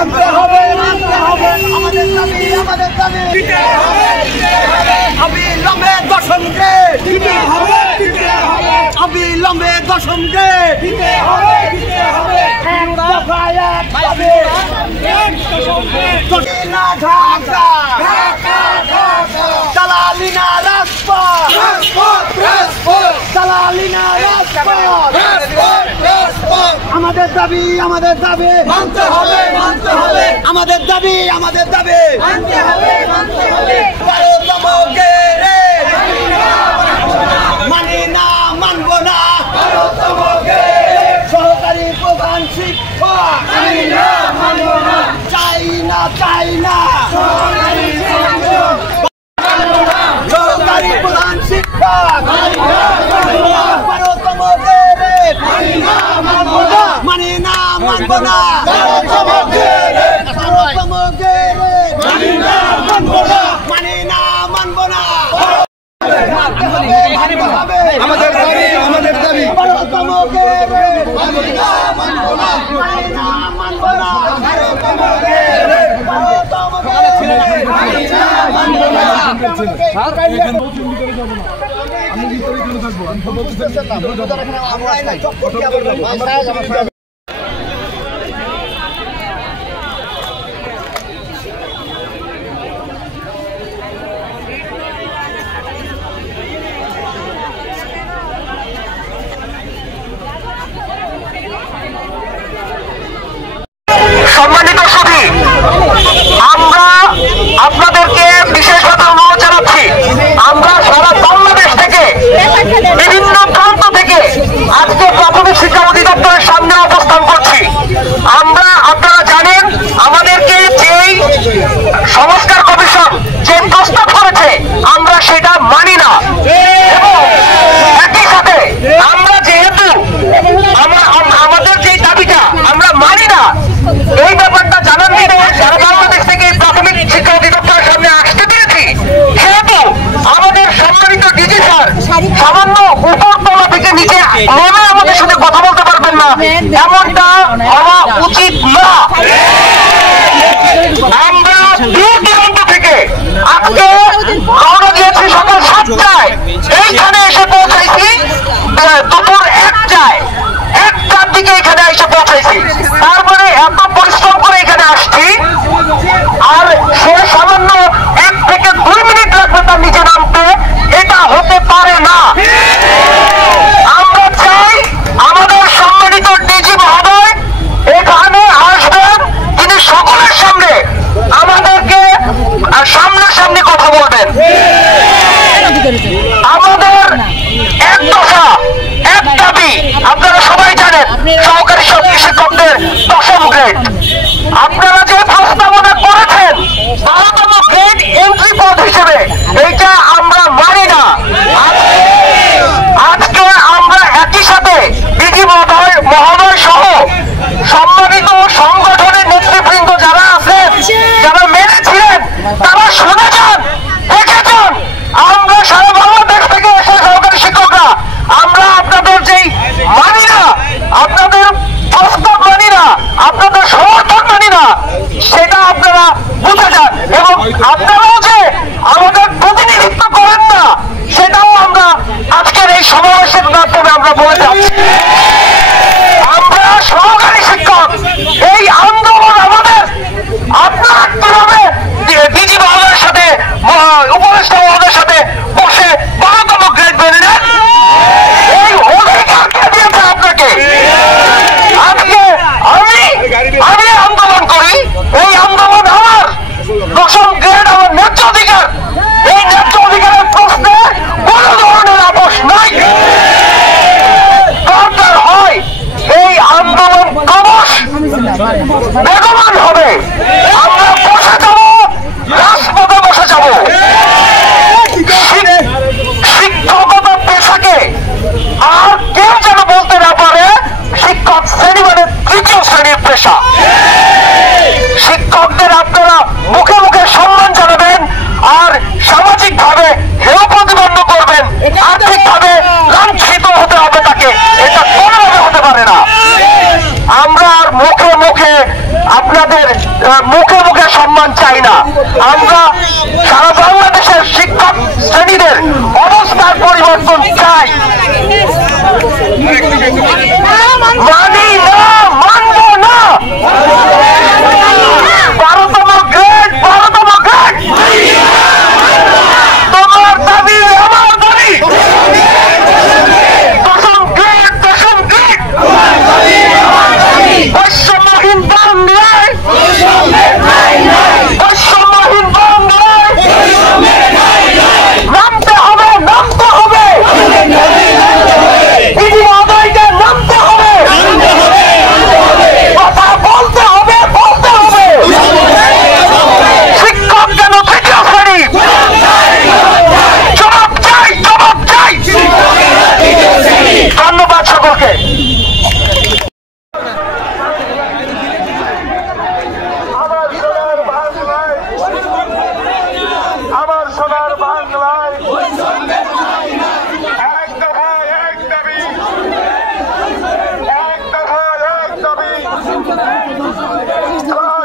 মানতে হবে আমাদের দাবি দিতে হবে অবিলম্বে দশম গ্রেড দিতে হবে অবিলম্বে দশম গ্রেড দিতে হবে দালালিনা রাজপথ দালালিনা রাজপথ আমাদের দাবি মানতে হবে আমাদের দাবি মানতে হবে 12তম গ্রেড মানি না মানবো না 12তম গ্রেড সহকারী প্রধান শিক্ষক মানি না মানবো না চাই না সহকারী প্রধান শিক্ষক 12তম গ্রেড মানি না মানবো না 12তম গ্রেড মানি না মানবো না আমাদের দাবি 12তম গ্রেড মানি না মানবো না 12তম গ্রেড মানি না মানবো না আমি ভিতরে চলে থাকবো আমি খবর দিতেছি আমরা সম্মানিত সুধী, আমরা আপনাদেরকে বিশেষভাবে অনুরোধ জানাচ্ছি, আমরা সারা বাংলাদেশ থেকে বিভিন্ন প্রান্ত থেকে আজকে প্রাথমিক শিক্ষা অধিদপ্তরের সামনে অবস্থান করছি। আপনারা জানেন আমাদেরকে যেই সংস্কার কমিশন যে প্রস্তাব করেছে আমরা সেটা মানি না, এবং একই সাথে আমরা যেহেতু আমাদের যে দাবিটা আমরা মানি না এই ব্যাপারটা জানার জন্য সারা বাংলাদেশ থেকে প্রাথমিক শিক্ষা অধিদপ্তরের সামনে আসতে পেরেছি, সেহেতু আমাদের সম্মানিত ডিজি স্যার সামান্য উপরতলা থেকে নিচে নেমে আমাদের সাথে কথা বলতে পারবেন না, এমনটা হওয়া উচিত না। আমরা দূর দূরান্ত থেকে আজকে রওনা দিয়েছি সকাল 7টায়, এইখানে এসে পৌঁছাইছি দুপুর 1টার দিকে এখানে এসে পৌঁছাইছি। তারপরে এত পরিশ্রম করে এখানে আসছি, আর সে সামান্য 1 থেকে 2 মিনিট লাগবে তার নিচে নামতে, এটা হতে পারে না। আমরা চাই আমাদের সম্মানিত ডিজি মহোদয় এখানে আসবেন, তিনি সকলের সামনে আমাদেরকে সামনাসামনি কথা বলবেন। আমাদের এক দফা এক দাবি, আপনারা সবাই জানেন সহকারী শিক্ষকদের 10ম গ্রেড। আপনারা যে প্রস্তাবনা করেছেন 12তম গ্রেড এন্ট্রি পদ হিসেবে, এইটা আমরা মানি না। আজকে আমরা একই সাথে ডিজি মহোদয় সহ সম্মানিত সংগঠনের নেতৃবৃন্দ যারা আছেন, যারা মেনেছিলেন, তারা শুনে যান, দেখে যান। আমরা সারা বাংলাদেশ থেকে এসে সহকারী শিক্ষকরা আমরা আপনাদের যেই মানি না, আপনাদের প্রস্তাব মানি না, আপনাদের সমর্থন মানি না, সেটা আপনারা বুঝে যান, এবং আপনারাও যে আমাদের প্রতিনিধিত্ব করেন না সেটাও আমরা আজকের এই সমাবেশের মাধ্যমে আমরা বলে যাচ্ছি। আমরা সহকারী শিক্ষক, এই আন্দোলন আমাদের। আপনারা কিভাবে ডিজি মহোদয়ের সাথে উপদেষ্টা মহোদয়ের সাথে বসে 12তম গ্রেড মেনে নেন? এই অধিকার কে দিয়েছে আপনাকে? আজকে আমি আন্দোলন করি, এই আন্দোলন আমার 10ম গ্রেড আমার ন্যায্য অধিকার। এই ন্যায্য অধিকারের প্রশ্নে কোন ধরনের আপোষ নাই। দরকার হয় এই আন্দোলন ক্রমশ বেগবান হবে, আমরা বসে যাব, রাজপথে বসে যাব। শিক্ষকতা পেশাকে আর কেউ যেন বলতে না পারে শিক্ষক শ্রেণী মানে 3য় শ্রেণীর পেশা। শিক্ষকদের আপনারা মুখে মুখে সম্মান জানাবেন, আর সামাজিক ভাবে হেয় প্রতিপন্ন করবেন, আর্থিক ভাবে লাঞ্ছিত হতে হবে তাকে, এটা কোনোভাবে হতে পারে না। আমরা আর মুখে মুখে আপনাদের মুখে মুখে সম্মান চাই না। আমরা সারা বাংলাদেশের শিক্ষক শ্রেণীদের অবস্থার পরিবর্তন চাই। মানি না, মানব না। 12তম গ্রেড, 12তম গ্রেড, তোমার দাবি আমার দাবি। 10ম গ্রেড, 10ম গ্রেড, বৈষম্যহীন বাংলায়, বৈষম্যহীন বাংলায় নামতে হবে, নামতে হবে। দিদি মহোদয়কে নামতে হবে, কথা বলতে হবে, বলতে হবে। শিক্ষক কেন তৃতীয় শ্রেণী? জবাব চাই, জবাব চাই। ধন্যবাদ সকলকে। আমার সোনার বাংলায় এক দফা এক দাবি, এক দফা এক দাবি। সোনার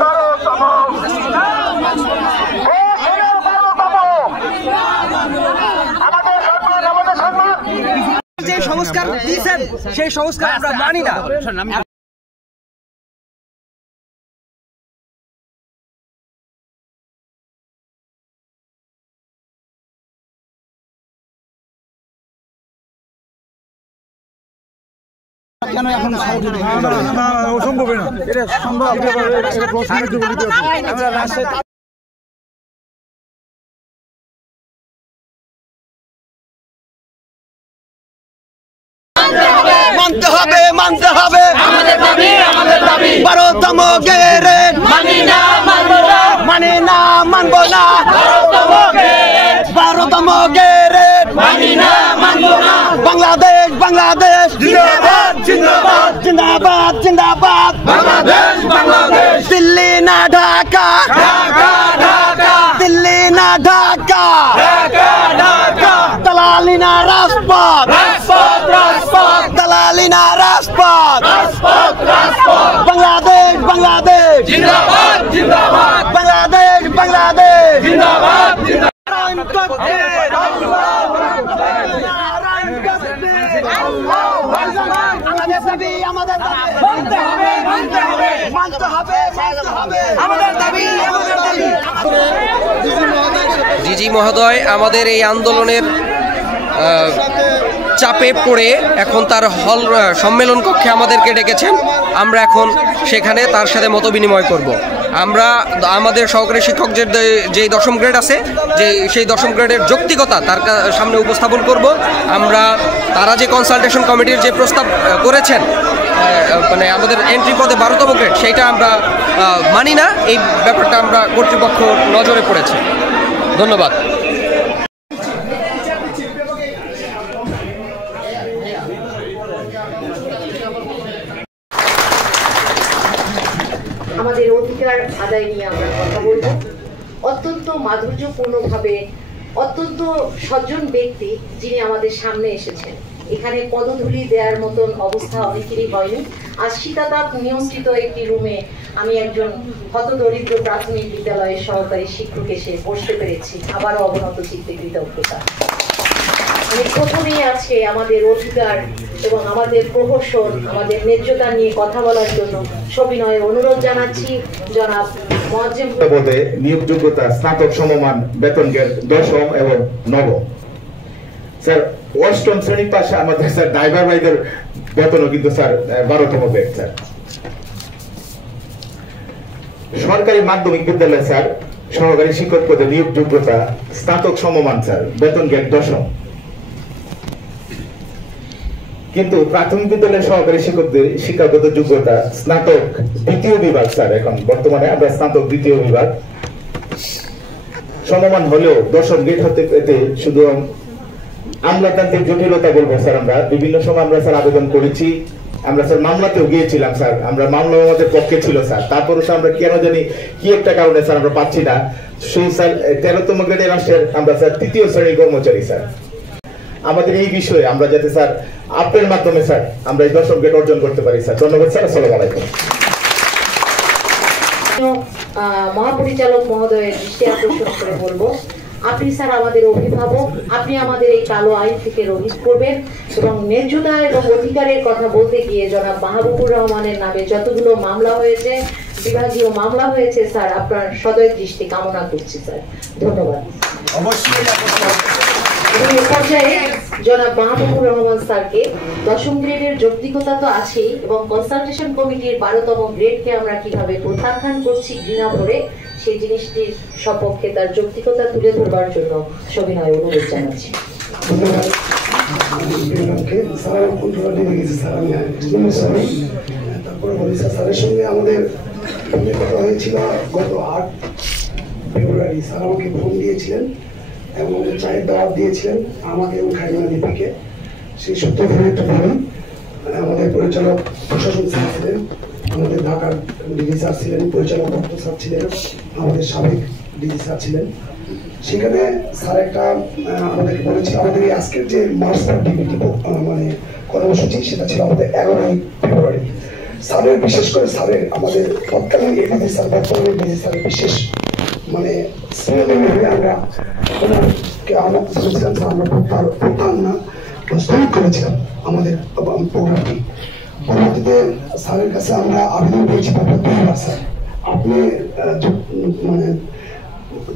12তম, আমাদের সম্মান, আমাদের সম্মান। যে সংস্কার দিয়েছেন সেই সংস্কার আমরা মানি না। কেন এখন সম্ভব না, এটা সম্ভব। আমরা রাজশাহী মানতে হবে, মানতে হবে আমাদের দাবি, আমাদের দাবি। 12তম গ্রেড মানি না, মানব না, মানি না, মানব না। 12তম গ্রেড, 12তম গ্রেড মানি না, মানব না। বাংলাদেশ, বাংলাদেশ জিন্দাবাদ, জিন্দাবাদ, জিন্দাবাদ, জিন্দাবাদ। বাংলাদেশ, বাংলাদেশ। দিল্লি না ঢাকা, ঢাকা, ঢাকা। দিল্লি না ঢাকা, ঢাকা, ঢাকা। দালালি না রাজপথ, রাজপথ, রাজপথ। দালালি না রাজপথ, রাজপথ, রাজপথ। বাংলাদেশ, বাংলাদেশ জিন্দাবাদ, জিন্দাবাদ। বাংলাদেশ, বাংলাদেশ জিন্দাবাদ, জিন্দাবাদ। আমাদের দাবি, আমাদের দাবি। মানতে হবে, মানতে হবে, মানতে হবে, মানতে হবে। আমাদের দাবি, আমাদের দাবি। জিজি মহোদয় আমাদের এই আন্দোলনের চাপে পড়ে এখন তার হল সম্মেলন কক্ষে আমাদেরকে ডেকেছেন। আমরা এখন সেখানে তার সাথে মত বিনিময় করব। আমরা আমাদের সহকারী শিক্ষকদের যেই 10ম গ্রেড আছে, সেই 10ম গ্রেডের যৌক্তিকতা তার সামনে উপস্থাপন করব। আমরা তারা যে কনসালটেশন কমিটির যে প্রস্তাব করেছেন, মানে আমাদের এন্ট্রি পদে 12তম গ্রেড, সেইটা আমরা মানি না। এই ব্যাপারটা আমরা কর্তৃপক্ষ নজরে পড়েছে। ধন্যবাদ। আমাদের অধিকার আদায় নিয়ে আমরা কথা বলব। অত্যন্ত মাধুর্যপূর্ণভাবে অত্যন্ত সজ্জন ব্যক্তি যিনি আমাদের সামনে এসেছেন, এখানে পদধূলি দেওয়ার মতন অবস্থা অনেকেরই হয়নি। আজ শীতাতাপ নিয়ন্ত্রিত একটি রুমে আমি একজন হতদরিদ্র প্রাথমিক বিদ্যালয়ের সহকারী শিক্ষক এসে বসতে পেরেছি। আবারও অবনত চিত্তে কৃতজ্ঞতা। আমি প্রথমেই আজকে আমাদের অধিকার এবং আমাদের প্রহসন, আমাদের ন্যায্যতা নিয়ে কথা বলার জন্য সবিনয়ে অনুরোধ জানাচ্ছি জনাব মুয়াজ্জেম পদে নিয়োগযোগ্যতা স্নাতক সমমান, বেতন গ্রেড 10ম এবং 9ম। স্যার 8ম শ্রেণী পাশে আমাদের স্যার ড্রাইভার ভাইদের বেতনও কিন্তু স্যার 12তম গ্রেড। স্যার সরকারি মাধ্যমিক বিদ্যালয় স্যার সহকারী শিক্ষক পদে নিয়োগযোগ্যতা স্নাতক সমমান, স্যার বেতন গ্রেড 10ম। কিন্তু প্রাথমিক বিদ্যালয়ের সহকারী শিক্ষকদের শিক্ষাগত যোগ্যতা স্নাতক 2য় বিভাগ। স্যার এখন বর্তমানে আমরা স্নাতক 2য় বিভাগ সমমান হলেও 10ম গ্রেড হতে পেতে শুধু আমলাতান্ত্রিক জটিলতা বলবো স্যার। আমরা বিভিন্ন সময় আমরা স্যার আবেদন করেছি, আমরা স্যার মামলাতেও গিয়েছিলাম স্যার। আমরা মামলা আমাদের পক্ষে ছিল স্যার, তারপরে আমরা কেন জানি কি একটা কারণে স্যার আমরা পাচ্ছি না সেই স্যার 13তম গ্রেডের রাষ্ট্রের আমরা স্যার 3য় শ্রেণীর কর্মচারী স্যার। আমাদের এই বিষয়ে আমরা যাতে স্যার আপনার মাধ্যমে স্যার আমরা এই 10ম গ্রেড অর্জন করতে পারি স্যার। ধন্যবাদ স্যার। আসসালামু আলাইকুম। মহাপরিচালক মহোদয়ের দৃষ্টি আকর্ষণ করে বলবো, আপনি স্যার আমাদের অভিভাবক, আপনি আমাদের এই কালো আইন থেকে রহিত করবেন এবং ন্যায্যতা এবং অধিকারের কথা বলতে গিয়ে জনাব মাহবুবুর রহমানের নামে যতগুলো মামলা হয়েছে, বিভাগীয় মামলা হয়েছে, স্যার আপনার সদয় দৃষ্টি কামনা করছি স্যার। ধন্যবাদ। অবশ্যই এই পর্যায়ে জনাব মাহবুবুর রহমান স্যারকে 10ম গ্রেডের যৌক্তিকতা তো আছেই এবং কনসালটেশন কমিটির 12তম গ্রেডকে আমরা কিভাবে প্রত্যাখ্যান করছি ঘৃণা ভরে, সেই জিনিসটির সপক্ষে তার যৌক্তিকতা তুলে ধরবার জন্য সবিনয় অনুরোধ জানাচ্ছি। তারপরে স্যারের সঙ্গে আমাদের কথা হয়েছিল গত 8 ফেব্রুয়ারি। স্যার আমাকে ফোন দিয়েছিলেন এবং চায়ের দাওয়াত দিয়েছিলেন আমাকে এবং খাইনা দীপিকে। সেই সূত্রে ধরে একটু বলি, আমাদের পরিচালক প্রশাসন স্যার ছিলেন, আমাদের ঢাকার ডিজি স্যার ছিলেন, পরিচালক দপ্তর স্যার ছিলেন, আমাদের সাবেক ডিজি স্যার ছিলেন। সেখানে স্যার একটা আমাদেরকে বলেছিল আমাদের এই আজকের যে মাস্টার ডিবিটি মানে কর্মসূচি সেটা ছিল আমাদের 11ই ফেব্রুয়ারি। স্যারের বিশেষ করে স্যারের আমাদের তৎকালীন এডিজি স্যার বর্তমানে ডিজি স্যারের বিশেষ মানে স্নেহধন্য হয়ে আমরা ওনাকে আহ্বান করেছিলাম, আমরা প্রত্যাহার না স্থগিত করেছিলাম আমাদের প্রোগ্রামটি। পরবর্তীতে স্যারের কাছে আমরা আবেদন করেছি প্রত্যেকবার স্যার আপনি মানে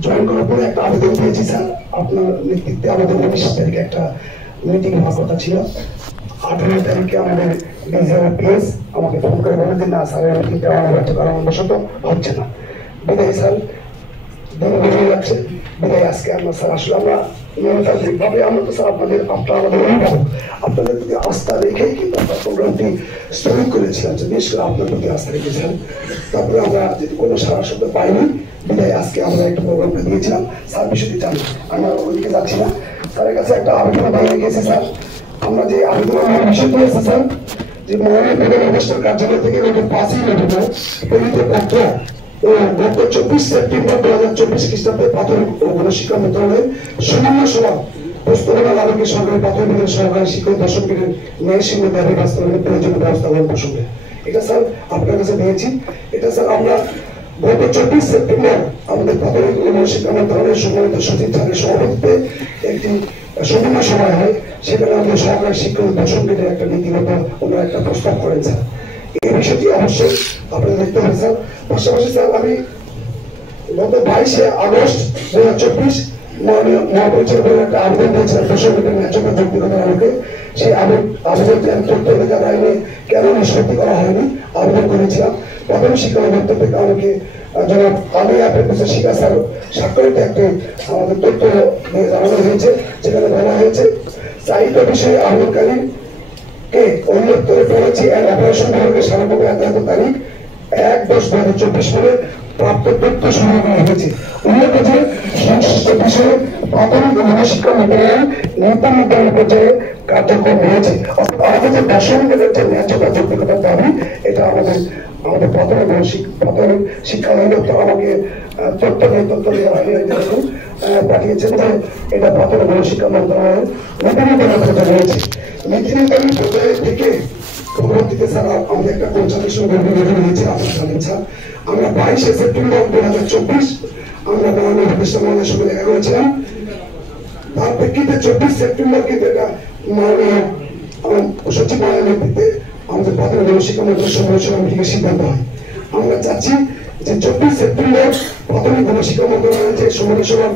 জয়েন করার পরে একটা আবেদন দিয়েছি স্যার আপনার নেতৃত্বে। আমাদের 19 তারিখে একটা মিটিং হওয়ার কথা ছিল। 18 তারিখে আমাদের পিএস আমাকে ফোন করে বলেন যে না স্যারের মিটিংটা আমার কারণবশত হচ্ছে না। বিদায় স্যার দিন বেরিয়ে যাচ্ছে, বিদায় আজকে আমরা স্যার আসলে আমরা নিয়মতান্ত্রিকভাবে আমরা তো স্যার আপনাদের অভিভাবক, আপনাদের প্রতি আস্থা রেখেই কিন্তু আমরা প্রোগ্রামটি স্থগিত করেছিলাম, বিশেষ করে আপনার প্রতি আস্থা রেখেছিলাম। তারপরে আমরা যদি কোনো সারা শব্দ পাইনি, বিদায় আজকে আমরা একটা প্রোগ্রামটা দিয়েছিলাম। স্যার বিষয়টি জানি, আমরা ওইদিকে যাচ্ছি না। স্যারের কাছে একটা আবেদন বাইরে গেছে স্যার, আমরা যে আবেদনের বিষয়টি আছে স্যার যে মহানগর প্রধান উপদেষ্টার কার্যালয় থেকে 5ই নভেম্বর প্রেরিত পত্র ও গত 24 সেপ্টেম্বর 2024 খ্রিস্টাব্দে প্রাথমিক ও গণশিক্ষা মন্ত্রণালয়ের সমন্বয় সভা প্রস্তাবনার আলোকে সরকারি প্রাথমিক বিদ্যালয়ের সহকারী শিক্ষক দশম গ্রেডের ন্যায়শীল দাবি বাস্তবায়নের প্রয়োজনীয় ব্যবস্থা গ্রহণ প্রসঙ্গে এটা স্যার আপনার কাছে দিয়েছি। এটা স্যার আমরা গত 24 সেপ্টেম্বর আমাদের প্রাথমিক ও গণশিক্ষা মন্ত্রণালয়ের সম্মানিত সচিব স্যারের সভাপতিত্বে একটি সমন্বয় সভা হয়, সেখানে আমাদের সহকারী শিক্ষক দশম গ্রেডের একটা নীতিগত ওনারা একটা প্রস্তাব করেন স্যার। এই বিষয়টি অবশ্যই আপনারা দেখতে হবে স্যার। পাশাপাশি স্যার আমি গত 22শে আগস্ট 2024 মহাপরিচালকের একটা আবেদন দিয়েছিলাম প্রসঙ্গের ন্যায্যতা যৌক্তিকতার আলোকে। সেই আবেদনটি আমি তথ্য অধিকার আইনে কেন নিষ্পত্তি করা হয়নি আবেদন করেছিলাম। প্রাথমিক শিক্ষা দপ্তর থেকে আমাকে জনাব আমি প্রফেসর শিক্ষা স্যার স্বাক্ষরিত একটি আমাদের তথ্য দিয়ে জানানো হয়েছে, যেখানে বলা হয়েছে চাহিদা বিষয়ে আবেদনকারী কে উল্লেখ করে পড়েছি অপারেশন বিভাগের সার্বভৌম এত তারিখ 1/10/2024 সালে প্রাপ্ত তথ্য সংগ্রহ করা হয়েছে। উল্লেখ যে সংশ্লিষ্ট বিষয়ে প্রাথমিক ও গণশিক্ষা মন্ত্রণালয় নীতি নির্ধারণ পর্যায়ে কার্যক্রম হয়েছে। আমাদের যে দশম গ্রেডের যে ন্যায্যতা যৌক্তিকতার দাবি এটা আমাদের প্রাথমিক শিক্ষা অধিদপ্তর আমাকে তথ্য পাঠিয়েছেন যে এটা প্রাথমিক গণশিক্ষা মন্ত্রণালয়ের নীতি নির্ধারণ পর্যায়ে হয়েছে। নীতি নির্ধারণ পর্যায়ে থেকে পরবর্তীতে স্যার আমাদের একটা কনসালটেশন গঠন হয়েছে আপনার জানেন স্যার। আমরা 22শে সেপ্টেম্বর 2024 আমরা মাননীয় উপদেষ্টা মহোদয়ের সঙ্গে দেখা করেছিলাম। তার প্রেক্ষিতে 24 সেপ্টেম্বর কিন্তু এটা মাননীয় সচিব মহোদয়ের নেতৃত্বে আমাদের প্রাথমিক গণশিক্ষা মন্ত্রণালয়ের সমন্বয় মিটিংয়ের সিদ্ধান্ত হয়। আমরা চাচ্ছি যে 24 সেপ্টেম্বর প্রাথমিক গণশিক্ষা মন্ত্রণালয়ের যে সমন্বয় সভার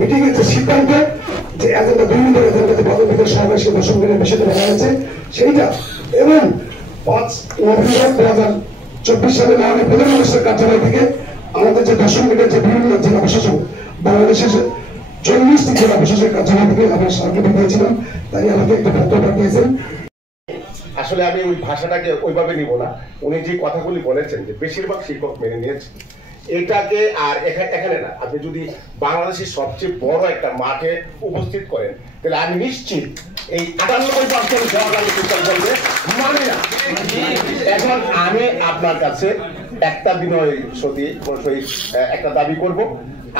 মিটিং এর যে সিদ্ধান্ত যে এজেন্ডা 2 নম্বর এজেন্ডাতে প্রাথমিক বিদ্যালয় সহকারী শিক্ষক দশম গ্রেডের বিষয়টা বলা হয়েছে সেইটা এবং 5 নভেম্বর 2024 সালে মাননীয় প্রধান উপদেষ্টার কার্যালয় থেকে আমাদের যে দশম গ্রেডের যে বিভিন্ন জেলা প্রশাসন বাংলাদেশের 40টি জেলা প্রশাসনের কার্যালয় থেকে আমরা স্বীকৃতি দিয়েছিলাম, তাই আমাকে একটা পত্র পাঠিয়েছেন। আসলে আমি ওই ভাষাটাকে ওইভাবে নিব না, উনি যে কথাগুলি বলেছেন যে বেশিরভাগ শিক্ষক মেনে নিয়েছে এটাকে, আর এখানে না আপনি যদি বাংলাদেশের সবচেয়ে বড় একটা মাঠে উপস্থিত করেন তাহলে আমি নিশ্চিত এই 98% সরকারি শিক্ষকদেরকে মানে না। এখন আমি আপনার কাছে একটা বিনয় সহিত একটা দাবি করব,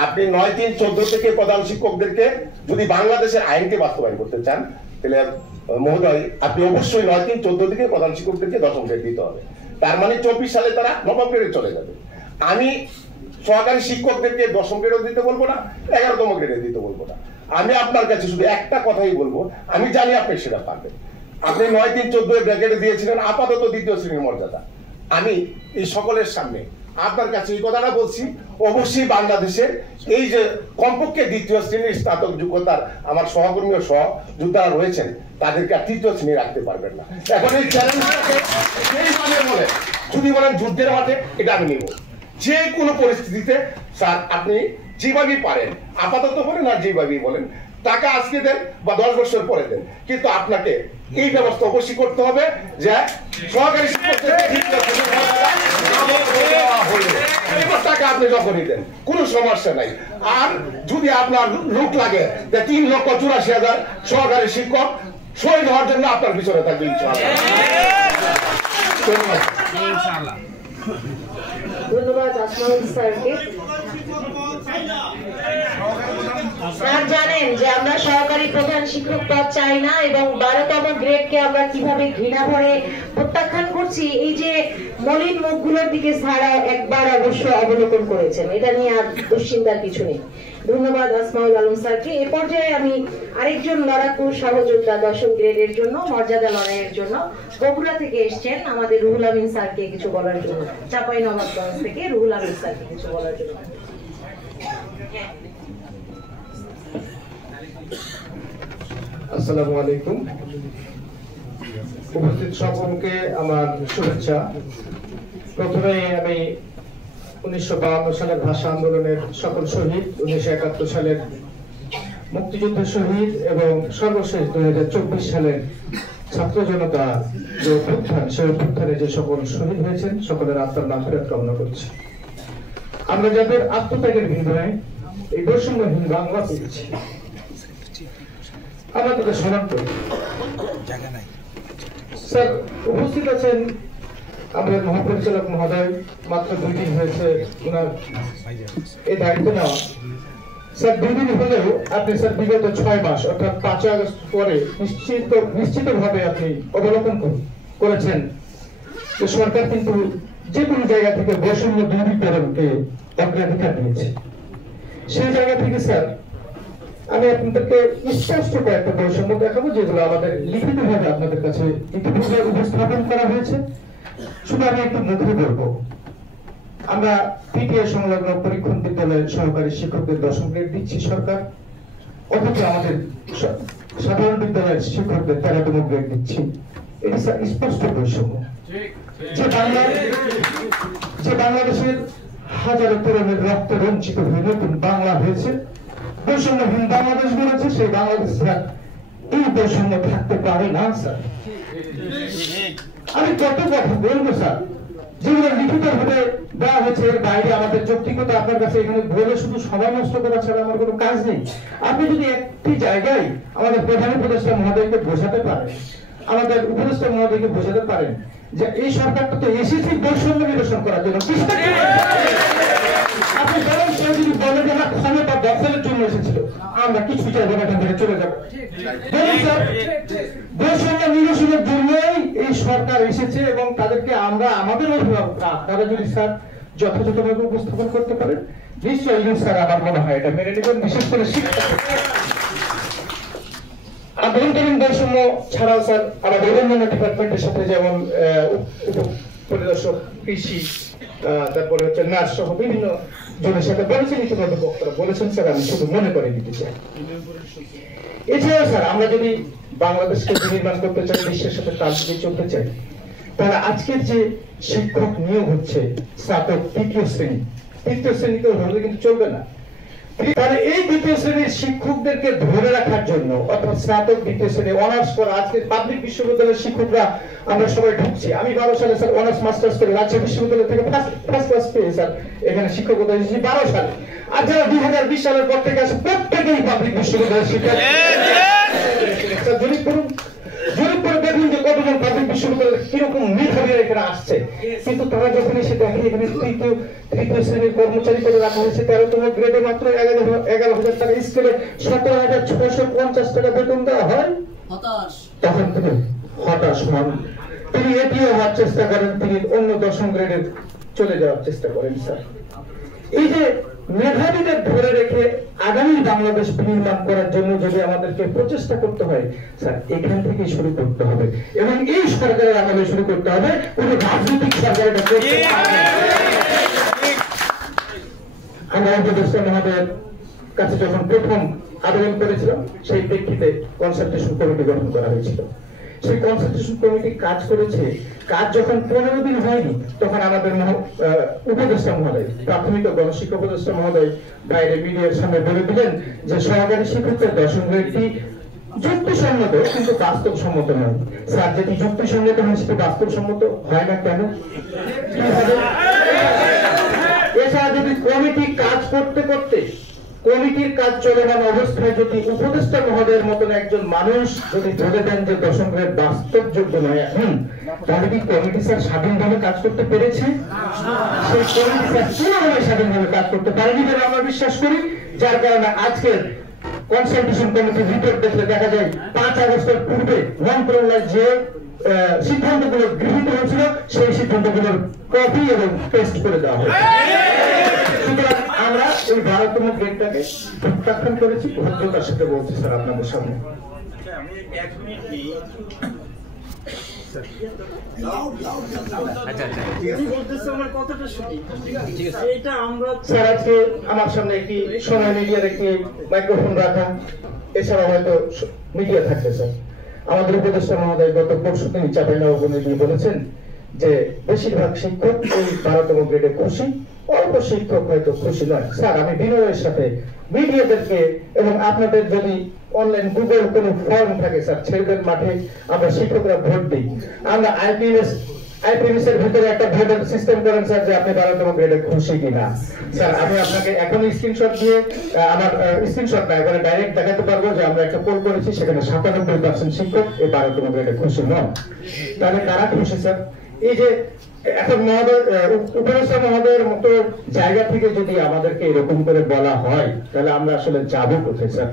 আপনি 9-3-14 থেকে প্রধান শিক্ষকদেরকে যদি বাংলাদেশের আইনকে বাস্তবায়ন করতে চান তাহলে মহোদয় আপনি অবশ্যই 9-3-14 থেকে প্রধান শিক্ষকদেরকে দশম গ্রেড দিতে হবে। তার মানে 24 সালে তারা নবম গ্রেডে চলে যাবে। আমি সহকারী শিক্ষকদেরকে 10ম গ্রেডও দিতে বলবো না, 11তম গ্রেডে দিতে বলবো না। আমি আপনার কাছে শুধু একটা কথাই বলবো, আমি জানি আপনি সেটা পারবেন। আপনি 9-3-14 ব্র্যাকেটে দিয়েছিলেন আপাতত 2য় শ্রেণীর মর্যাদা। আমি এই সকলের সামনে আপনার কাছে এই কথাটা বলছি, অবশ্যই বাংলাদেশের এই যে কমপক্ষে 2য় শ্রেণীর স্নাতক যোগ্যতার আমার সহকর্মী ও সহযোদ্ধারা রয়েছেন, তাদেরকে আর 3য় শ্রেণী রাখতে পারবেন না। এখন এই চ্যালেঞ্জটাকে সেইভাবে বলে যদি বলেন যুদ্ধের মাঠে, এটা আমি নিব যে কোনো পরিস্থিতিতে। স্যার আপনি যেভাবেই পারেন আপাতত বলেন আর যেভাবেই বলেন, টাকা আজকে দেন বা 10 বছর পরে দেন, কিন্তু আপনাকে এই ব্যবস্থা অবশ্যই করতে হবে যে সহকারী টাকা আপনি যখনই দেন কোনো সমস্যা নাই। আর যদি আপনার লোক লাগে 3,84,000 সহকারী শিক্ষক শহীদ হওয়ার জন্য আপনার পিছনে থাকবে ইনশাআল্লাহ। ধন্যবাদ আসমাউল স্যারকে। স্যার জানেন যে আমরা সহকারী প্রধান শিক্ষক পদ চাই না এবং 12তম গ্রেডকে আমরা কিভাবে ঘৃণা ভরে প্রত্যাখ্যান করছি, এই যে মলিন মুখগুলোর দিকে স্যার একবার অবশ্য অবলোকন করেছেন, এটা নিয়ে আর দুশ্চিন্তার কিছু নেই। ধন্যবাদ আসমাউল আলম স্যারকে। এ পর্যায়ে আমি আরেকজন লড়াকু সহযোদ্ধা 10ম গ্রেডের জন্য মর্যাদা লড়াইয়ের জন্য বগুড়া থেকে এসছেন আমাদের রুহুল আমিন স্যারকে কিছু বলার জন্য, চাঁপাইনবাবগঞ্জ থেকে রুহুল আমিন স্যারকে কিছু বলার জন্য। আসসালামু আলাইকুম। উপস্থিত সকলকে আমার শুভেচ্ছা। প্রথমে আমি 1952 সালের ভাষা আন্দোলনের সকল শহীদ, 1971 সালের মুক্তিযুদ্ধের শহীদ এবং সর্বশেষ 2024 সালের ছাত্র জনতা যে অভ্যুত্থান, সেই অভ্যুত্থানে যে সকল শহীদ হয়েছেন সকলের আত্মার নাম ফেরত কামনা করছি। আমরা যাদের আত্মত্যাগের বিনিময়ে এই বৈষম্যহীন বাংলা পেয়েছি, আমরা তাদের স্মরণ করি। স্যার উপস্থিত আছেন আমাদের মহাপরিচালক মহোদয়, মাত্র 2 দিন হয়েছে ওনার এই দায়িত্ব নেওয়া। স্যার 2 দিন হলেও আপনি স্যার বিগত 6 মাস অর্থাৎ 5 আগস্ট পরে নিশ্চিতভাবে আপনি অবলোকন করেছেন যে সরকার কিন্তু যে কোনো জায়গা থেকে বৈষম্য দূরীকরণকে অগ্রাধিকার দিয়েছে। সেই জায়গা থেকে স্যার আমি আপনাদেরকে স্পষ্ট কয়েকটা বৈষম্য দেখাবো, যেগুলো আমাদের লিখিতভাবে আপনাদের কাছে ইতিপূর্বে উপস্থাপন করা হয়েছে। শুধু আমি একটু মুখে বলবো, আমরা পিটিএ সংলগ্ন পরীক্ষণ বিদ্যালয়ের সহকারী শিক্ষকদের 10ম গ্রেড দিচ্ছি সরকার, অথচ আমাদের সাধারণ বিদ্যালয়ের শিক্ষকদের 13তম গ্রেড দিচ্ছি। এটি স্পষ্ট বৈষম্য। যে বাংলাদেশের হাজারো তরুণের রক্ত রঞ্চিত হয়ে নতুন বাংলা হয়েছে, বৈষম্যহীন বাংলাদেশ গড়েছে, সেই বাংলাদেশ স্যার এই বৈষম্য থাকতে পারে না। স্যার আমি কত কথা বলবো স্যার, যেগুলো লিখিত ভাবে দেওয়া হয়েছে, এর বাইরে আমাদের যৌক্তিকতা আপনার কাছে এখানে বলে শুধু সময় নষ্ট করা ছাড়া আমার কোনো কাজ নেই। আপনি যদি একটি জায়গায় আমাদের প্রধান উপদেষ্টা মহোদয়কে বোঝাতে পারেন, আমাদের উপদেষ্টা মহোদয়কে বোঝাতে পারেন যে এই সরকারটা তো এসেছে বৈষম্য নিরসন করার জন্য, আপনি বলেন সে যদি বলে যে না ক্ষমতা দখলের জন্য এসেছিল, আমরা কিছু জায়গা এখান থেকে চলে যাবো। বৈষম্য নিরসনের জন্যই এই সরকার এসেছে এবং তাদেরকে আমরা আমাদের অভিভাবকরা আপনারা যদি স্যার যথাযথভাবে উপস্থাপন করতে পারেন, নিশ্চয়ই স্যার আমার মনে হয় এটা মেনে নেবেন। বিশেষ করে শিক্ষা আভ্যন্তরীণ বৈষম্য ছাড়াও স্যার আমাদের অন্যান্য ডিপার্টমেন্টের সাথে যেমন পরিদর্শক, কৃষি, তারপরে হচ্ছে নার্স সহ বিভিন্ন জনের সাথে বলেছেন, ইতিমধ্যে বক্তারা বলেছেন। স্যার আমি শুধু মনে করে দিতে চাই, এছাড়াও স্যার আমরা যদি বাংলাদেশকে বিনির্মাণ করতে চাই, বিশ্বের সাথে তাল দিয়ে চলতে চাই, তাহলে আজকের যে শিক্ষক নিয়োগ হচ্ছে স্নাতক 3য় শ্রেণী, 3য় শ্রেণীতে হলে কিন্তু চলবে না। তাহলে এই 2য় শ্রেণীর শিক্ষকদেরকে ধরে রাখার জন্য, অর্থাৎ স্নাতক 2য় শ্রেণী অনার্স করা, আজকে পাবলিক বিশ্ববিদ্যালয়ের শিক্ষকরা আমরা সবাই ঢুকছি। আমি 12 সালে স্যার অনার্স মাস্টার্স করে রাজশাহী বিশ্ববিদ্যালয় থেকে ফার্স্ট ক্লাস পেয়ে স্যার এখানে শিক্ষকতা এসেছি 12 সালে। আর যারা 2020 সালের পর থেকে আসে প্রত্যেকেই পাবলিক বিশ্ববিদ্যালয়ের শিক্ষক। জরিপ করুন, জরিপ করে দেখুন যে কতজন পাবলিক বিশ্ববিদ্যালয় কিরকম মেধাবীরা এখানে আসছে, কিন্তু তারা যখন এসে দেখে এখানে 3য় শ্রেণীর কর্মচারী করে রাখা হয়েছে 13তম গ্রেডে মাত্র 11,000 টাকা স্কেলে 17,650 টাকা বেতন দেওয়া হয়, তখন তিনি হতাশ হন। তিনি এটিও হওয়ার চেষ্টা করেন, তিনি অন্য 10ম গ্রেডের চলে যাওয়ার চেষ্টা করেন স্যার। এই যে মেধাবীদের ধরে রেখে আগামী বাংলাদেশ বিনির্মাণ করার জন্য যদি আমাদেরকে প্রচেষ্টা করতে হয় স্যার, এখান থেকে শুরু করতে হবে এবং এই সরকারের আমলে শুরু করতে হবে, কোনো রাজনৈতিক সরকার এটা করতে পারবে না। আমরা উপদেষ্টা মহোদয়ের কাছে যখন প্রথম আবেদন করেছিলাম, সেই প্রেক্ষিতে কনসালটেশন কমিটি গঠন করা হয়েছিল। সেই কনসালটেশন কমিটি কাজ করেছে, কাজ যখন 15 দিন হয়নি তখন আমাদের উপদেষ্টা মহোদয়, প্রাথমিক ও গণশিক্ষা উপদেষ্টা মহোদয় বাইরে মিডিয়ার সামনে বলে দিলেন যে সহকারী শিক্ষকদের দশম গ্রেডটি যুক্তিসম্মত কিন্তু বাস্তবসম্মত নয়। স্যার, যেটি যুক্তিসম্মত হয় সেটি বাস্তবসম্মত হয় না কেন? এছাড়া যদি কমিটি কাজ করতে করতে, কমিটির কাজ চলমান অবস্থায় যদি উপদেষ্টা মহোদয়ের মতন একজন মানুষ যদি বলে দেন যে দশম গ্রেড বাস্তবযোগ্য নয় এখন, তাহলে কি কমিটি স্যার স্বাধীনভাবে কাজ করতে পেরেছে? সেই কমিটি স্যার কোনোভাবে স্বাধীনভাবে কাজ করতে পারেনি বলে আমরা বিশ্বাস করি। যার কারণে আজকের কনসালটেশন কমিটির রিপোর্ট দেখলে দেখা যায় 5 আগস্টের পূর্বে মন্ত্রণালয় যে সিদ্ধান্তগুলো গৃহীত হয়েছিল সেই সিদ্ধান্তগুলোর কপি এবং পেস্ট করে দেওয়া হয়। সুতরাং আমরা এই 12তম গ্রেডটাকে প্রত্যাখ্যান করেছি, ভদ্রতার সাথে বলছি স্যার আপনাদের সামনে। স্যার, আজকে আমার সামনে একটি সময় মিডিয়ার একটি মাইক্রোফোন রাখা, এছাড়া হয়তো মিডিয়া থাকবে স্যার। আমাদের উপদেষ্টা মহোদয় গত পরশু তিনি চাঁপাইনবাবগঞ্জে গিয়ে বলেছেন যে বেশিরভাগ শিক্ষক এই 12তম গ্রেডে খুশি, অল্প শিক্ষক হয়তো খুশি নয়। স্যার, আমি বিনয়ের সাথে মিডিয়াদেরকে এবং আপনাদের যদি অনলাইন গুগল কোনো ফর্ম থাকে স্যার, ছেলেদের মাঠে আমরা শিক্ষকরা ভোট দিই, আমরা আইপিএস এর ভিতরে একটা ভোটের সিস্টেম করেন স্যার যে আপনি 12তম গ্রেডে খুশি কিনা। স্যার, আমি আপনাকে এখন স্ক্রিনশট দিয়ে আমার স্ক্রিনশট না এবারে ডাইরেক্ট দেখাতে পারবো যে আমরা একটা পোল করেছি, সেখানে 97% শিক্ষক এই 12তম গ্রেডে খুশি নন। তাহলে কারা খুশি স্যার? এই যে এখন উপদেষ্টা মহোদয়ের মতো জায়গা থেকে যদি আমাদেরকে এরকম করে বলা হয়, তাহলে আমরা আসলে যাবো কোথায় স্যার?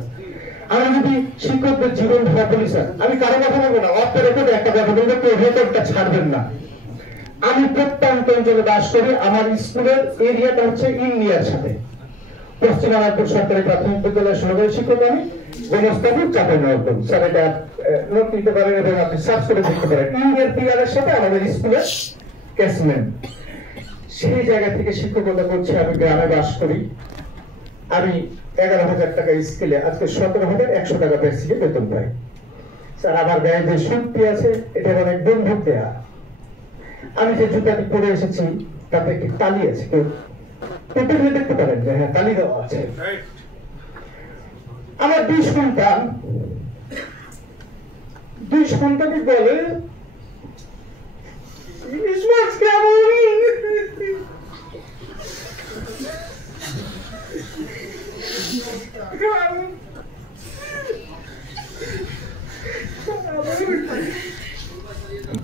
আমি যদি শিক্ষকদের জীবন ধারা বলি স্যার, আমি কারো কথা বলবো না, অফ দ্য রেকর্ডে একটা কথা বলবো, কেউ রেকর্ডটা ছাড়বেন না। আমি প্রত্যন্ত অঞ্চলে বাস করি, আমার স্কুলের এরিয়াটা হচ্ছে ইন্ডিয়ার সাথে। পশ্চিম আনারপুর সরকারি প্রাথমিক বিদ্যালয়ের সহকারী শিক্ষক আমি, গোমস্তাপুর চাঁপাইনবাবগঞ্জ। স্যার, এটা নোট নিতে পারেন এবং আপনি সার্চ করে দেখতে পারেন। ইন্ডিয়ার পিলারের সাথে আমাদের স্কুলের ক্যাশম্যান। সেই জায়গা থেকে শিক্ষকতা করছি, আমি গ্রামে বাস করি। আমি 11,000 টাকা স্কেলে আজকে 17,100 টাকা বেসিকে বেতন পাই। স্যার, আমার গায়ে যে সুটটি আছে এটা অনেক বন্ধুক দেয়া। আমি যে জুতাটি পরে এসেছি তাতে একটি তালি আছে, কেউ পেটে দেখতে পারেন যে হ্যাঁ তালি দেওয়া আছে। আমার 2 সন্তান, 2 সন্তানই বলে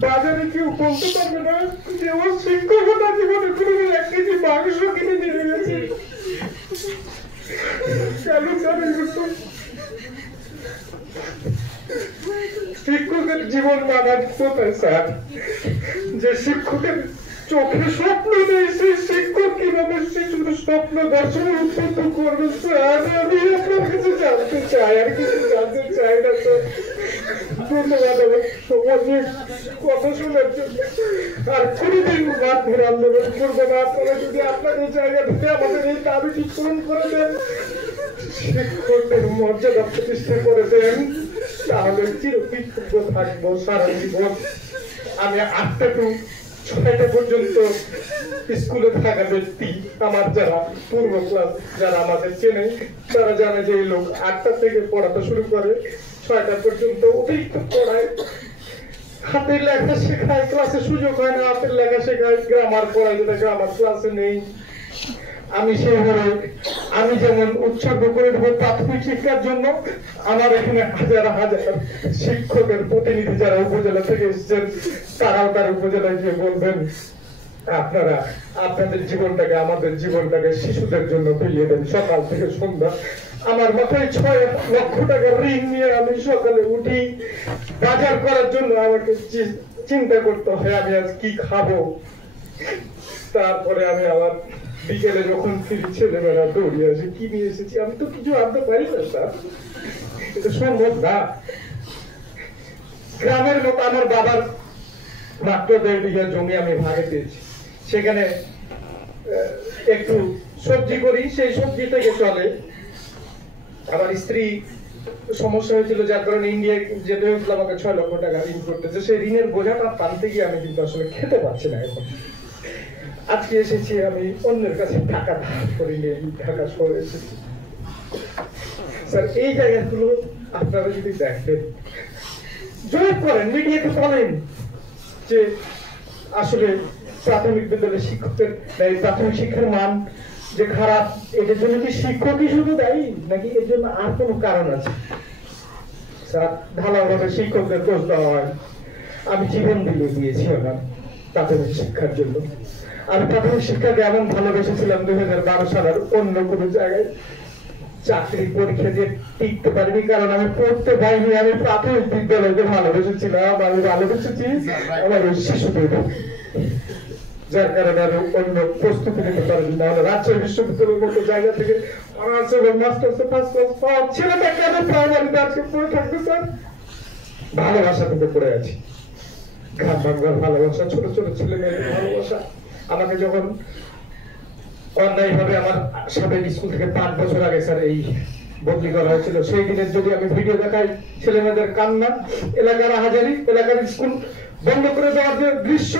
বাজারে কেউ বলতে পারবে না যে ওর শিক্ষকতা জীবনে কোনোদিন 1 কেজি মাংস কিনে দিয়ে গেছে। শিক্ষকের জীবন মানার কোথায় স্যার? যে শিক্ষকের চোখে স্বপ্ন নেই, সেই শিক্ষক কিভাবে শিশুর স্বপ্ন দর্শন উৎপন্ন করবে স্যার? আমি আপনার কাছে জানতে চাই, আর কিছু জানতে চাই না স্যার। ধন্যবাদ আমার সমাজের কথা শোনার জন্য। আর কোনোদিন মাঠ ধরে আন্দোলন করবো না। আপনারা যদি আপনাদের জায়গা থেকে আমাদের এই দাবিটি পূরণ করে দেন, শিক্ষকদের মর্যাদা প্রতিষ্ঠা করে দেন, তাহলে চিরকৃতজ্ঞ থাকবো সারা জীবন। আমি 8টা টু 6টা পর্যন্ত স্কুলে থাকা ব্যক্তি, আমার যারা পূর্ব ক্লাস যারা আমাদের চেনে তারা জানে যে এই লোক 8টা থেকে পড়াতে শুরু করে 6টা পর্যন্ত অতিরিক্ত পড়ায়। হাতের লেখা শেখায়, ক্লাসে সুযোগ হয় না হাতের লেখা শেখায়, গ্রামার পড়ায়, যেটা গ্রামার ক্লাসে নেই। আমি সেইভাবে আমি যেমন উৎসর্গ করে দেবো প্রাথমিক শিক্ষার জন্য, আমার এখানে হাজার হাজার শিক্ষকের প্রতিনিধি যারা উপজেলা থেকে এসেছেন তারাও তার উপজেলায় গিয়ে বলবেন আপনারা আপনাদের জীবনটাকে আমাদের জীবনটাকে শিশুদের জন্য ফিরিয়ে দেন। সকাল থেকে সন্ধ্যা আমার মাথায় 6 লক্ষ টাকার ঋণ নিয়ে আমি সকালে উঠি, বাজার করার জন্য আমাকে চিন্তা করতে হয় আমি আজ কি খাবো। তারপরে আমি আবার বিকেলে যখন ফিরি ছেলেমেয়েরা দৌড়িয়ে আসে কি নিয়ে এসেছি, আমি তো কিছু আনতে পারি না স্যার, এটা সম্ভব না। গ্রামের মতো আমার বাবার মাত্র 1.5 বিঘা জমি আমি ভাগে পেয়েছি, সেখানে একটু সবজি করি, সেই সবজি থেকে চলে। আমার স্ত্রী সমস্যা হয়েছিল, যার কারণে ইন্ডিয়া যেতে হয়েছিল, আমাকে 6 লক্ষ টাকা ঋণ করতেছে। সেই ঋণের বোঝাটা টানতে গিয়ে আমি কিন্তু আসলে খেতে পারছি না। এখন আজকে এসেছি আমি অন্যের কাছে টাকা ধার করে নিয়ে ঢাকা শহরে এসেছি। স্যার এই জায়গাগুলো আপনারা যদি দেখেন, জোর করেন, মিডিয়াকে বলেন যে আসলে প্রাথমিক বিদ্যালয়ের শিক্ষকের প্রাথমিক শিক্ষার মান যে খারাপ, এটার জন্য কি শিক্ষকই শুধু দায়ী নাকি এর জন্য আর কোনো কারণ আছে? স্যার ভালোভাবে শিক্ষকদের দোষ দেওয়া হয়। আমি জীবন দিয়েছি আমার প্রাথমিক শিক্ষার জন্য। আমি প্রাথমিক শিক্ষাকে এমন ভালোবেসেছিলাম 2012 সালের অন্য কোনো জায়গায় চাকরি পরীক্ষা দিয়ে টিকতে পারিনি, কারণ আমি পড়তে পারিনি। আমি প্রাথমিক বিদ্যালয়কে ভালোবেসেছিলাম, আমি ভালোবেসেছি আমার ওই শিশুদের, যার কারণে আমি অন্য প্রস্তুতি নিতে পারিনি। নাহলে রাজশাহী বিশ্ববিদ্যালয়ের মতো জায়গা থেকে অনার্স এবং মাস্টার্সে ফার্স্ট ক্লাস পাওয়া ছেলেটা কেন প্রাইমারিতে আজকে পড়ে থাকবে স্যার? ভালোবাসা থেকে পড়ে আছি, ঘাট ভাঙার ভালোবাসা, ছোট ছোট ছেলে মেয়েদের ভালোবাসা। আমাকে যখন অন্যায় ভাবে আমার সাবেক স্কুল থেকে 5 বছর আগে স্যার এই বদলি করা হয়েছিল, সেই দিনের যদি আমি ভিডিও দেখাই, ছেলে মেয়েদের কান্না, এলাকার হাজারি, এলাকার স্কুল বন্ধ করে দেওয়ার যে দৃশ্য,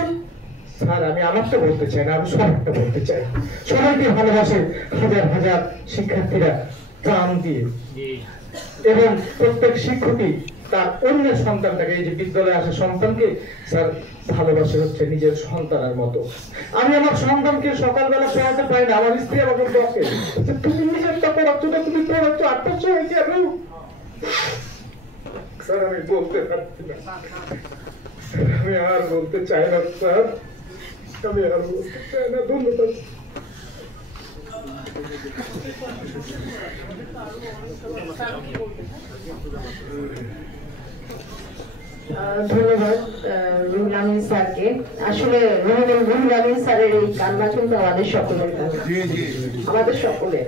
স্যার আমি আমারটা বলতে চাই না, আমি সবাইটা বলতে চাই। সবাইকে ভালোবাসে হাজার হাজার শিক্ষার্থীরা প্রাণ দিয়ে, এবং প্রত্যেক শিক্ষকই তার অন্যের সন্তানটাকে, এই যে বিদ্যালয়ে আসে সন্তানকে স্যার ভালোবাসে হচ্ছে নিজের সন্তানের মতো। আমি আমার সন্তানকে সকালবেলা পড়াতে পারি না, আমার স্ত্রী আমাকে বকে, তুমি নিজেরটা পড়াচ্ছ না, তুমি পড়াচ্ছ 8টার সময় কেন? স্যার আমি বলতে পারছি না, আমি আর বলতে চাই না স্যার, আমি আর বলতে চাই না। ধন্যবাদ। ধন্যবাদ রুহুল আমিন স্যারকে। আসলে রুহুল আমিন স্যারের এই কান্না কিন্তু আমাদের সকলের কান্না, আমাদের সকলের।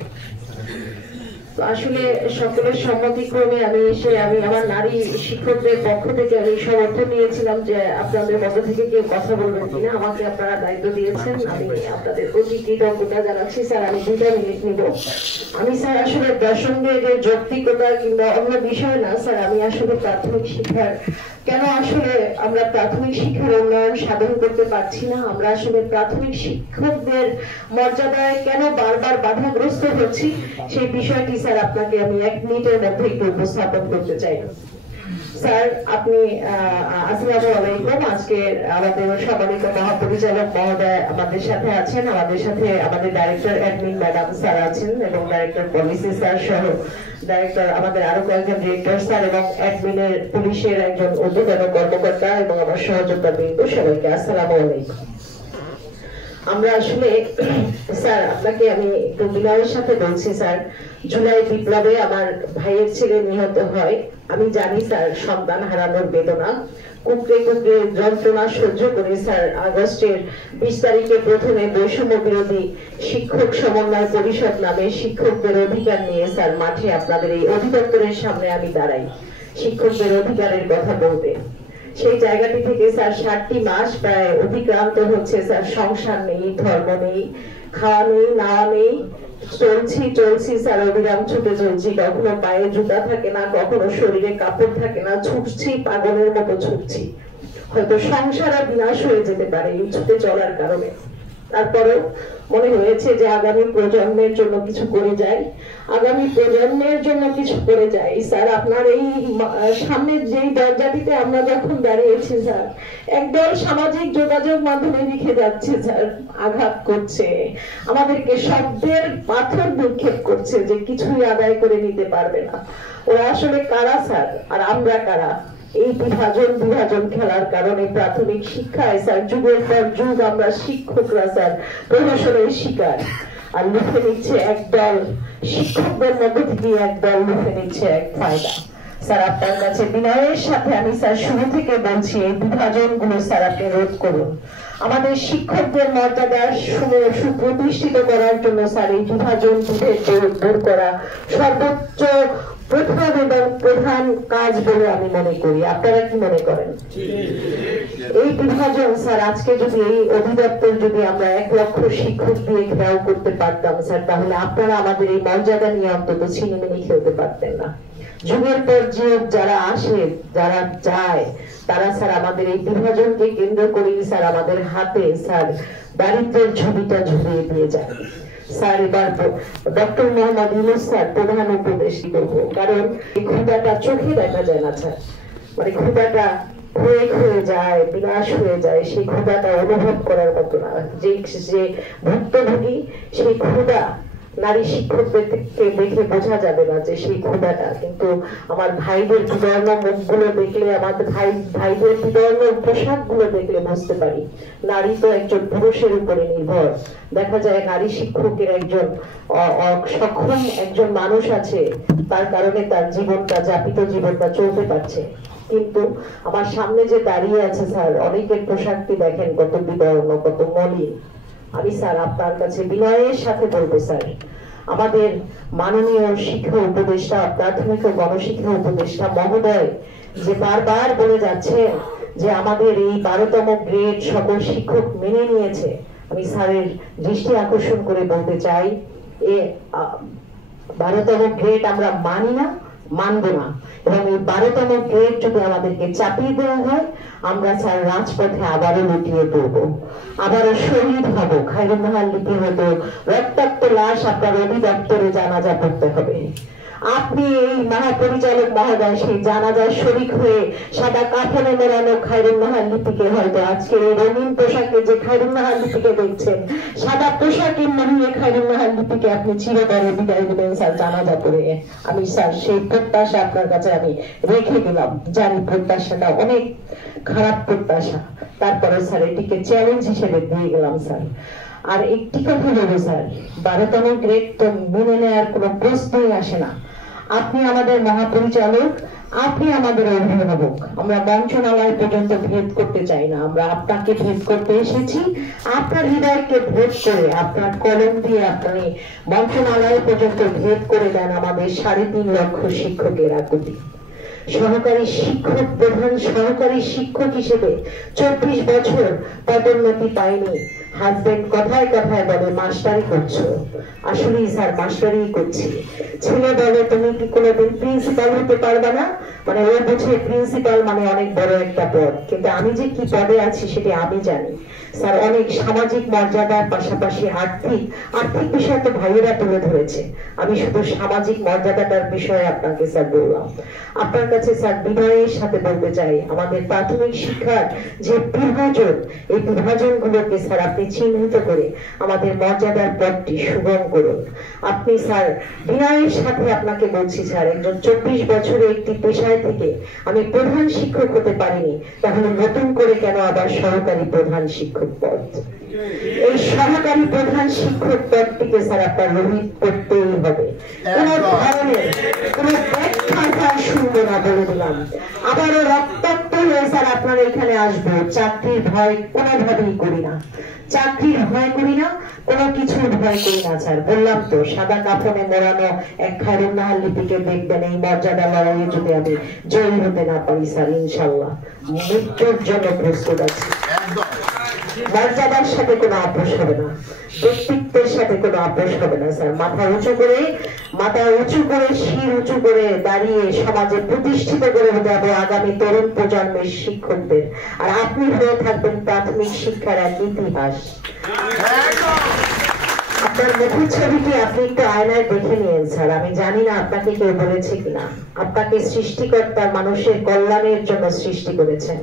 তো আসলে সকলের সম্মতিক্রমে আমি এসে আমি আমার নারী শিক্ষকদের পক্ষ থেকে আমি সমর্থন নিয়েছিলাম যে আপনাদের মধ্যে থেকে কেউ কথা বলবেন কিনা, আমাকে আপনারা দায়িত্ব দিয়েছেন, আমি আপনাদের প্রতি কৃতজ্ঞতা জানাচ্ছি। স্যার আমি 2টা মিনিট নিব। আমি স্যার আসলে প্রসঙ্গে যে যৌক্তিকতা কিংবা অন্য বিষয় না স্যার, আমি আসলে প্রাথমিক শিক্ষার কেন আসলে আমরা প্রাথমিক শিক্ষার উন্নয়ন সাধন করতে পারছি না, আমরা আসলে প্রাথমিক শিক্ষকদের মর্যাদায় কেন বারবার বাধাগ্রস্ত হচ্ছি, সেই বিষয়টি স্যার আপনাকে আমি 1 মিনিটের মধ্যে একটু উপস্থাপন করতে চাই। স্যার আপনি আসসালামু আলাইকুম। আজকে আমাদের সম্মানিত মহাপরিচালক মহোদয় আমাদের সাথে আছেন, আমাদের সাথে আমাদের ডাইরেক্টর অ্যাডমিন ম্যাডাম স্যার আছেন, এবং ডাইরেক্টর পলিসি স্যার সহ ডাইরেক্টর আমাদের আরো কয়েকজন ডিরেক্টর স্যার এবং অ্যাডমিনের পুলিশের একজন ঊর্ধ্বতন কর্মকর্তা এবং আমার সহযোদ্ধা বৃন্দ, সবাইকে আসসালামু আলাইকুম। আমরা আসলে স্যার আপনাকে আমি একটু বিনয়ের সাথে বলছি স্যার, জুলাই বিপ্লবে আমার ভাইয়ের ছেলে নিহত হয়। আমি জানি স্যার সন্তান হারানোর বেদনা, কুকড়ে কুকড়ে যন্ত্রণা সহ্য করে স্যার আগস্টের 20 তারিখে প্রথমে বৈষম্য বিরোধী শিক্ষক সমন্বয় পরিষদ নামে শিক্ষকদের অধিকার নিয়ে স্যার মাঠে আপনাদের এই অধিদপ্তরের সামনে আমি দাঁড়াই শিক্ষকদের অধিকারের কথা বলতে। সেই জায়গাটি থেকে স্যার 60টি মাস প্রায় অতিক্রান্ত হচ্ছে স্যার, সংসার নেই, ধর্ম নেই, খাওয়া নেই, নাওয়া নেই, চলছি স্যার, অবিরাম ছুটে চলছি, কখনো পায়ে জুতা থাকে না, কখনো শরীরে কাপড় থাকে না, ছুটছি পাগলের মতো ছুটছি। হয়তো সংসার বিনাশ হয়ে যেতে পারে এই ছুটে চলার কারণে, তারপরেও মনে হয়েছে যে আগামী প্রজন্মের জন্য কিছু করে যাই, আগামী প্রজন্মের জন্য কিছু করে যাই। স্যার আপনার এই সামনের যেই দরজাটিতে আমরা যখন দাঁড়িয়েছি স্যার, একদল সামাজিক যোগাযোগ মাধ্যমে লিখে যাচ্ছে স্যার, আঘাত করছে আমাদেরকে, শব্দের পাথর নিক্ষেপ করছে যে কিছুই আদায় করে নিতে পারবে না। ওরা আসলে কারা স্যার, আর আমরা কারা? এই বিভাজন খেলার কারণে প্রাথমিক শিক্ষায় স্যার যুগের পর যুগ আমরা শিক্ষকরা স্যার প্রহসনের শিকার, আর লুফে নিচ্ছে একদল শিক্ষকদের মধ্যে থেকে একদল লুফে নিচ্ছে এক ফায়দা। স্যার আপনার কাছে বিনয়ের সাথে আমি স্যার শুরু থেকে বলছি, এই বিভাজন গুলো স্যার আপনি রোধ করুন। আমাদের শিক্ষকদের মর্যাদা সুপ্রতিষ্ঠিত করার জন্য স্যার এই বিভাজন দূর করা সর্বোচ্চ প্রথম এবং প্রধান কাজ বলে আমি মনে করি। আপনারা কি মনে করেন? এই বিভাজন স্যার আজকে যদি এই অধিদপ্তর যদি আমরা 1 লক্ষ শিক্ষক দিয়ে ঘেরাও করতে পারতাম স্যার, তাহলে আপনারা আমাদের এই মর্যাদা নিয়ে অন্তত ছিনিমিনি খেলতে পারতেন না। যুগের পর যুগ যারা আসে যারা যায় তারা স্যার আমাদের এই বিভাজনকে কেন্দ্র করে স্যার আমাদের হাতে স্যার দারিদ্রের ছবিটা ঝুলিয়ে দিয়ে যায়। স্যার এবার ডক্টর মোহাম্মদ ইউনূস স্যার প্রধান উপদেষ্টা করব, কারণ এই ক্ষুধাটা চোখে দেখা যায় না স্যার, মানে ক্ষুধাটা হয়ে যায়, বিনাশ হয়ে যায়, সেই ক্ষুধাটা অনুভব করার মতো না। যে ভুক্তভোগী সেই ক্ষুধা নারী শিক্ষকদেরকে দেখে বোঝা যাবে না যে সেই ক্ষুধাটা, কিন্তু আমার ভাইদের বিবর্ণ মুখগুলো দেখলে, আমাদের ভাইদের বিবর্ণ পোশাক গুলো দেখলে বুঝতে পারি নারী তো একজন পুরুষের উপরে নির্ভর। দেখা যায় নারী শিক্ষকের একজন সক্ষম একজন মানুষ আছে, তার কারণে তার জীবনটা যাপিত জীবনটা চলতে পারছে। কিন্তু আমার সামনে যে দাঁড়িয়ে আছে স্যার, অনেকের পোশাকটি দেখেন কত বিবর্ণ, কত মলিন। আমি স্যার আপনার কাছে বিনয়ের সাথে বলবো স্যার, আমাদের মাননীয় শিক্ষা উপদেষ্টা, প্রাথমিক ও গণশিক্ষা উপদেষ্টা মহোদয় যে বারবার বলে যাচ্ছে যে আমাদের এই 12তম গ্রেড সকল শিক্ষক মেনে নিয়েছে, আমি স্যারের দৃষ্টি আকর্ষণ করে বলতে চাই, এ 12তম গ্রেড আমরা মানি না, মানব না, এবং এই 12তম গ্রেড যদি আমাদেরকে চাপিয়ে দেওয়া হয়, আমরা স্যার রাজপথে আবারও লুটিয়ে পড়বো, আবারও শহীদ হব। খায়রুন্নাহার লিপি হতো রক্তাক্ত লাশ আপনার অধিদপ্তরে জানাজা পড়তে হবে। আপনি এই মহাপরিচালক মহোদয় সেই জানাজার শরীক হয়ে সাদা কাফনে মেরানো খায়রুন্নাহার লিপিকে হয়তো আজকে এই রঙিন পোশাকে যে খায়রুন্নাহার লিপিকে দেখছেন, সাদা পোশাকে মানিয়ে খায়রুন্নাহার লিপিকে আপনি চিরতরে বিদায় দেবেন স্যার জানাজা পড়ে। আমি স্যার সেই প্রত্যাশা আপনার কাছে আমি রেখে দিলাম, জানি প্রত্যাশাটা অনেক খারাপ প্রত্যাশা, তারপরে স্যার এটিকে চ্যালেঞ্জ হিসেবে দিয়ে গেলাম স্যার। আর একটি কথা বলবো স্যার, 12তম গ্রেড তো মেনে নেওয়ার কোনো প্রশ্নই আসে না। আপনি আমাদের মহাপরিচালক, আপনি আমাদের অভিভাবক, আমরা মন্ত্রণালয় পর্যন্ত ভেদ করতে চাই না, আমরা আপনাকে ভেদ করতে এসেছি। আপনার হৃদয়কে ভেদ করে, আপনার কলম দিয়ে আপনি মন্ত্রণালয় পর্যন্ত ভেদ করে দেন আমাদের 3.5 লক্ষ শিক্ষকের আকুতি। সহকারী শিক্ষক, প্রধান সহকারী শিক্ষক হিসেবে 24 বছর পদোন্নতি পাইনি। হাজবেন্ড কথায় কথায় বলে মাস্টারি করছো, আসলেই স্যার মাস্টারি করছি। ছেলে বলে তুমি কি কোনোদিন প্রিন্সিপাল হতে পারবে না, মানে ও বুঝে প্রিন্সিপাল মানে অনেক বড় একটা পদ, কিন্তু আমি যে কি পদে আছি সেটা আমি জানি স্যার। অনেক সামাজিক মর্যাদার পাশাপাশি আর্থিক বিষয় তো ভাইয়েরা তুলে ধরেছে, আমি শুধু সামাজিক মর্যাদাটার বিষয়ে আপনাকে স্যার বললাম। আপনার কাছে স্যার বিনয়ের সাথে বলতে চাই, আমাদের প্রাথমিক শিক্ষার যে বিভাজন, এই বিভাজন গুলোকে স্যার আপনি চিহ্নিত করে আমাদের মর্যাদার পথটি সুগম করুন। আপনি স্যার বিনয়ের সাথে আপনাকে বলছি স্যার, একজন 24 বছরে একটি পেশায় থেকে আমি প্রধান শিক্ষক হতে পারিনি, তাহলে নতুন করে কেন আবার সহকারী প্রধান শিক্ষক পদ? এই সহকারী প্রধান শিক্ষক পদটিকে স্যার আপনার রোহিত করতেই হবে। কোন ধরনের কোন ব্যাখ্যা শুনবো না বলে দিলাম। আবারও রক্তাক্ত হয়ে স্যার আপনার এখানে আসবো, চাকরির ভয় কোনোভাবেই করি না, চাকরির ভয় করি না, কোনো কিছুর ভয় করি না স্যার। বললাম তো, সাদা কাফনে মোড়ানো এক খায়রুন্নাহার লিপিকে দেখবেন এই মর্যাদা লড়াইয়ে যদি আমি জয়ী হতে না পারি স্যার, ইনশাল্লাহ মৃত্যুর জন্য প্রস্তুত আছি। মর্যাদার সাথে কোনো আপোষ হবে না, ব্যক্তিত্বের সাথে কোনো আপোষ হবে না স্যার। মাথা উঁচু করে শির উঁচু করে দাঁড়িয়ে সমাজে প্রতিষ্ঠিত করে দেব আগামী তরুণ প্রজন্মের শিক্ষকদের, আর আপনি হয়ে থাকবেন প্রাথমিক শিক্ষার এক ইতিহাস। আপনার মুখের ছবিটি আপনি একটু আয়নায় দেখে নিয়েন স্যার, আমি জানি না আপনাকে কেউ বলেছে কিনা, আপনাকে সৃষ্টিকর্তা মানুষের কল্যাণের জন্য সৃষ্টি করেছেন।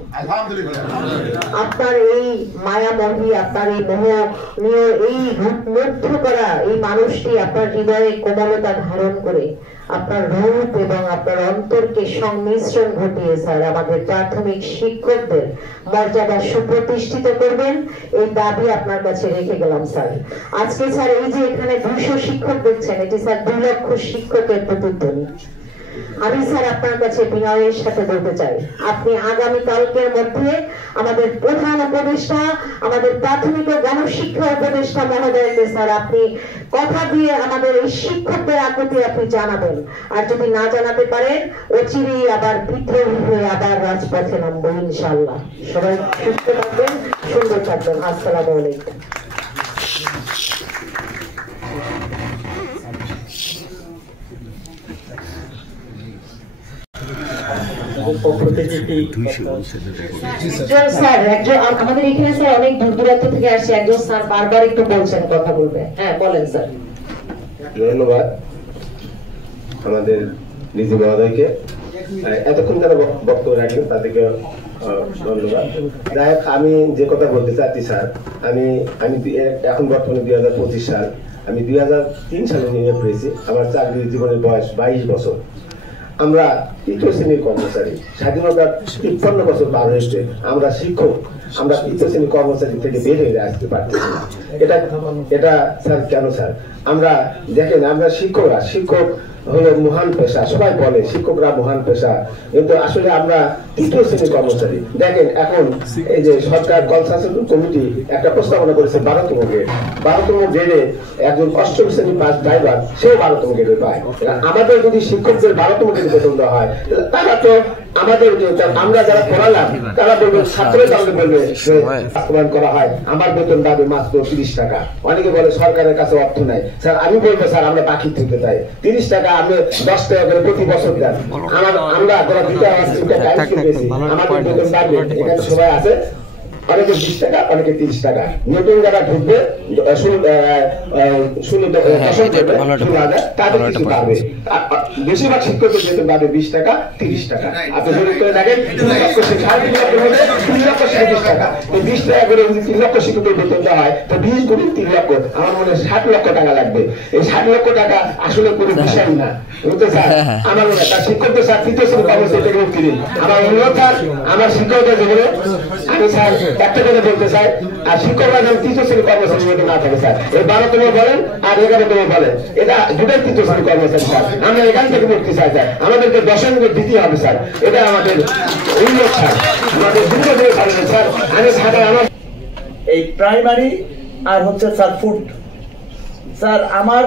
আপনার এই মায়ামহী, আপনার এই মোহনীয়, এই মুগ্ধ করা এই মানুষটি আপনার হৃদয়ে কোমলতা ধারণ করে আপনার রূপ এবং আপনার অন্তরকে সংমিশ্রণ ঘটিয়ে স্যার আমাদের প্রাথমিক শিক্ষকদের মর্যাদা সুপ্রতিষ্ঠিত করবেন, এই দাবি আপনার কাছে রেখে গেলাম স্যার। আজকে স্যার এই যে এখানে 200 শিক্ষক দেখছেন, এটি স্যার 2 লক্ষ শিক্ষকের প্রতিধ্বনি। আমি স্যার আপনার কাছে বিনয়ের সাথে বলতে চাই, আপনি আগামী কালকের মধ্যে আমাদের প্রধান উপদেষ্টা, আমাদের প্রাথমিক ও গণশিক্ষা উপদেষ্টা মহোদয়কে স্যার আপনি কথা দিয়ে আমাদের এই শিক্ষকদের আকুতি আপনি জানাবেন। আর যদি না জানাতে পারেন, অচিরেই আবার বিদ্রোহী হয়ে আবার রাজপথে নামবো ইনশাআল্লাহ। সবাই সুস্থ থাকবেন, সুন্দর থাকবেন। আসসালামু আলাইকুম। স্যার একজন আমাদের এখানে স্যার অনেক দূর দূরান্ত থেকে আসছে, একজন স্যার বারবার একটু বলছেন কথা বলবে। হ্যাঁ বলেন স্যার। ধন্যবাদ আমাদের ডিজি মহোদয়কে, এতক্ষণ যারা বক্তব্য রাখেন তাদেরকে ধন্যবাদ। যাই হোক, আমি যে কথা বলতে চাচ্ছি স্যার, আমি এখন বর্তমানে 2025 সাল, আমি 2003 সালে নিয়োগ পেয়েছি। আমার চাকরি জীবনের বয়স 22 বছর। আমরা তৃতীয় শ্রেণীর কর্মচারী, স্বাধীনতার 53 বছর পার হয়েছে, আমরা শিক্ষক, আমরা তৃতীয় শ্রেণীর কর্মচারী থেকে বের হয়ে আসতে পারতেছি না। এটা স্যার কেন স্যার? আমরা দেখেন, আমরা শিক্ষকরা, শিক্ষক হলো মহান পেশা, সবাই বলে শিক্ষকরা মহান পেশা, কিন্তু আসলে আমরা তৃতীয় শ্রেণীর কর্মচারী। দেখেন এখন এই যে সরকার কনসালটেন্ট কমিটি একটা প্রস্তাবনা করেছে 12তম গ্রেড, 12তম গ্রেডে একজন 8ম শ্রেণীর পাস ড্রাইভার সেও 12তম গ্রেডে পায়। আমাদের যদি শিক্ষকদের 12তম গ্রেডে বেতন দেওয়া হয়, তারা তো আমাদের আমরা যারা পড়ালাম তারা বলবে, ছাত্ররা তাহলে বলবে বাস্তবায়ন করা হয়, আমার বেতন দাবি মাত্র 30 টাকা। অনেকে বলে সরকারের কাছে অর্থ নাই। স্যার আমি বলবো, স্যার আমরা বাকি থেকে চাই 30 টাকা, আমি 10 টাকা করে প্রতি বছর দেন। আমরা যারা দ্বিতীয় আমাদের বেতন দাবি, এখানে সবাই আছে, অনেকে 20 টাকা, অনেকে 30 টাকা। নতুন যারা ঢুকবে তাদের কিছু পাবে। বেশিরভাগ শিক্ষকের বেতন পাবে 20 টাকা 30 টাকা। আপনি জরুরি করে দেখেন 3,37,000 টাকা। 20 টাকা করে যদি 3 লক্ষ শিক্ষকের বেতন দেওয়া হয়, তো 20 গুণ 3 লক্ষ, আমার মনে হয় 60 লক্ষ টাকা লাগবে। এই 60 লক্ষ টাকা আসলে কোনো বিষয় না, বুঝতে স্যার? আমার মনে হয় তার শিক্ষকদের স্যার তৃতীয় শ্রেণী কর্মচারী থেকে মুক্তি দিন। আমার অনুরোধ স্যার, আমার শিক্ষকদের জীবনে আমি স্যার একটা কথা বলতে চাই, আর শিক্ষকরা যেন তৃতীয় শ্রেণীর কর্মচারী মধ্যে না থাকে স্যার। এই 12তম বলেন আর 11তম বলেন, এটা দুটাই তৃতীয় শ্রেণীর কর্মচারী স্যার। আমরা এখান থেকে মুক্তি চাই স্যার, আমাদেরকে 10 দিতে হবে স্যার, এটা আমাদের উল্লেখ স্যার, আমাদের দুটো দিয়ে পারেন স্যার। আমি সাদা আমার এই প্রাইমারি আর হচ্ছে স্যার ফুড, স্যার আমার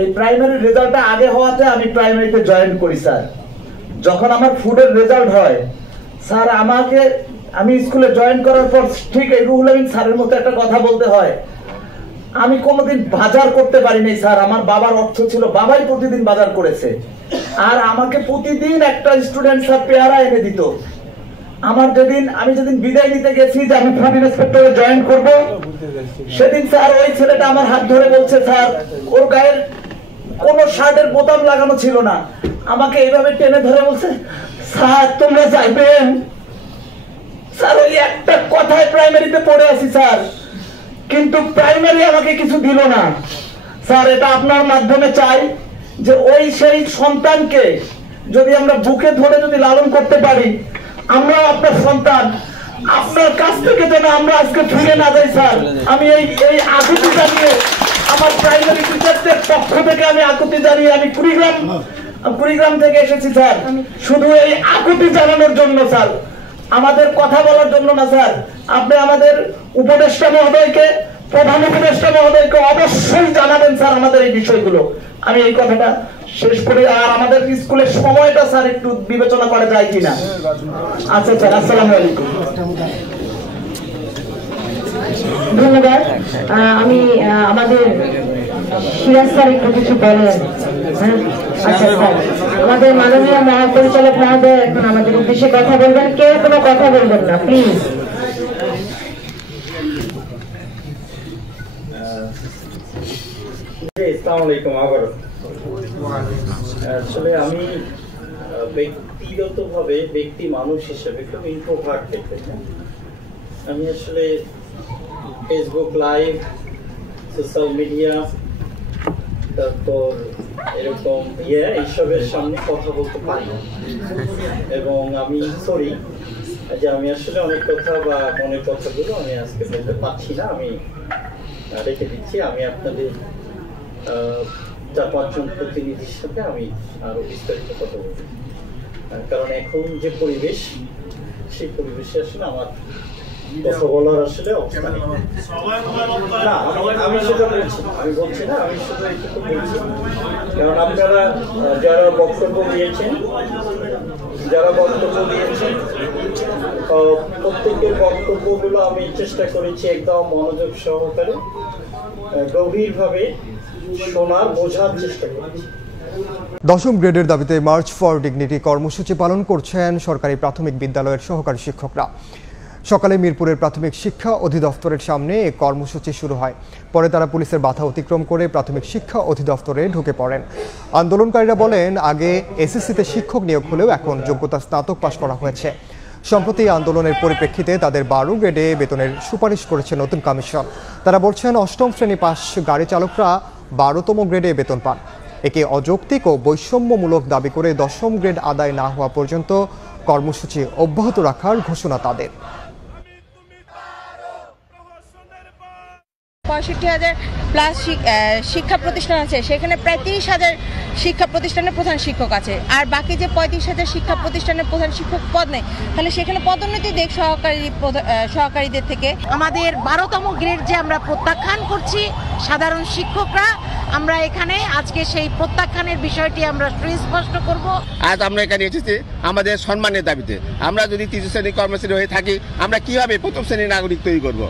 এই প্রাইমারি রেজাল্টটা আগে হওয়াতে আমি প্রাইমারিতে জয়েন করি স্যার। যখন আমার ফুডের রেজাল্ট হয় স্যার, আমি স্কুলে জয়েন করার পর ঠিক এই রুহুল আমিন স্যারের মতো একটা কথা বলতে হয়, আমি কোনোদিন বাজার করতে পারিনি স্যার। আমার বাবার অর্থ ছিল, বাবাই প্রতিদিন বাজার করেছে, আর আমাকে প্রতিদিন একটা স্টুডেন্ট স্যার পেয়ারা এনে দিত। আমি যেদিন বিদায় নিতে গেছি যে আমি ফুড ইন্সপেক্টরে জয়েন করব, সেদিন স্যার ওই ছেলেটা আমার হাত ধরে বলছে, স্যার ওর গায়ের কোন শার্টের বোতাম লাগানো ছিল না, আমাকে এইভাবে টেনে ধরে বলছে, স্যার তোমরা যাইবেন। স্যার ওই একটা কথায় প্রাইমারিতে পড়ে আছি স্যার, কিন্তু প্রাইমারি আমাকে কিছু দিল না স্যার। এটা আপনার মাধ্যমে চাই যে ওই সেই সন্তানকে যদি আমরা বুকে ধরে যদি লালন করতে পারি, আমরাও আপনার সন্তান, আপনার কাছ থেকে যেন আমরা আজকে ফিরে না যাই স্যার। আমি এই আকুতি জানিয়ে, আমার প্রাইমারি টিচারদের পক্ষ থেকে আমি আকুতি জানিয়ে, আমি কুড়িগ্রাম থেকে এসেছি স্যার, শুধু এই আকুতি জানানোর জন্য স্যার, আমাদের কথা বলার জন্য না স্যার। আপনি আমাদের উপদেষ্টা মহোদয়কে, প্রধান উপদেষ্টা মহোদয়কে অবশ্যই জানাবেন স্যার আমাদের এই বিষয়গুলো। আমি এই কথাটা শেষ করি। আর আমাদের স্কুলের সময়টা স্যার একটু বিবেচনা করা যায় কিনা। আচ্ছা স্যার, আসসালামু আলাইকুম। ধন্যবাদ। আমি আমাদের সিরাজ স্যার একটু কিছু বলেন। আচ্ছা স্যার, আমাদের মাননীয় মহাপরিচালক মহোদয় এখন আমাদের উদ্দেশ্যে কথা বলবেন। কেউ কোনো কথা বলবেন না প্লিজ। আসসালামু আলাইকুম। আবার আসলে আমি ব্যক্তিগতভাবে ব্যক্তি মানুষ হিসেবে খুব ইন্ট্রোভার্ট দেখতে চাই। আমি আসলে ফেসবুক লাইভ, সোশ্যাল মিডিয়া, তারপর এরকম এইসবের সামনে কথা বলতে পারি না, এবং আমি সরি যে আমি আসলে অনেক কথা বা মনের কথাগুলো আমি আজকে বলতে পারছি না, আমি রেখে দিচ্ছি। আমি আপনাদের 4-5 জন প্রতিনিধির সাথে আমি আরো বিস্তারিত কথা বলবো, কারণ এখন যে পরিবেশ, সেই পরিবেশে আসলে আমার কথা বলার আসলে অবস্থা নেই। না, আমি সেটা বলছি না, আমি বলছি না, আমি শুধু এইটুকু বলছি, কারণ আপনারা যারা বক্তব্য দিয়েছেন প্রত্যেকের বক্তব্যগুলো আমি চেষ্টা করেছি একদম মনোযোগ সহকারে গভীরভাবে শোনার, বোঝার চেষ্টা করেছি। দশম গ্রেডের দাবিতে মার্চ ফর ডিগনিটি কর্মসূচি পালন করছেন সরকারি প্রাথমিক বিদ্যালয়ের সহকারী শিক্ষকরা। সকালে মিরপুরের প্রাথমিক শিক্ষা অধিদপ্তরের সামনে এই কর্মসূচি শুরু হয়। পরে তারা পুলিশের বাধা অতিক্রম করে প্রাথমিক শিক্ষা অধিদপ্তরে ঢুকে পড়েন। আন্দোলনকারীরা বলেন, আগে এসএসসিতে শিক্ষক নিয়োগ হলেও এখন যোগ্যতা স্নাতক পাশ করা হয়েছে। সম্প্রতি আন্দোলনের পরিপ্রেক্ষিতে তাদের 12 গ্রেডে বেতনের সুপারিশ করেছে নতুন কমিশন। তারা বলছেন, অষ্টম শ্রেণী পাস গাড়ি চালকরা 12তম গ্রেডে বেতন পান। একে অযৌক্তিক ও বৈষম্যমূলক দাবি করে দশম গ্রেড আদায় না হওয়া পর্যন্ত কর্মসূচি অব্যাহত রাখার ঘোষণা তাদের। 65,000 প্লাস শিক্ষা প্রতিষ্ঠান আছে, সেখানে প্রায় 30,000 শিক্ষা প্রতিষ্ঠানের প্রধান শিক্ষক আছে, আর বাকি যে 35,000 শিক্ষা প্রতিষ্ঠানের প্রধান শিক্ষক পদ নেই, তাহলে সেখানে পদোন্নতি দেখ সহকারীদের থেকে। আমাদের 12তম গ্রেড যে আমরা প্রত্যাখ্যান করছি সাধারণ শিক্ষকরা, আমরা এখানে আজকে সেই প্রত্যাখ্যানের বিষয়টি আমরা সুস্পষ্ট করব। আজ আমরা এখানে এসেছি আমাদের সম্মানের দাবিতে। আমরা যদি তৃতীয় শ্রেণী কর্মচারী হয়ে থাকি, আমরা কিভাবে প্রথম শ্রেণীর নাগরিক তৈরি করব?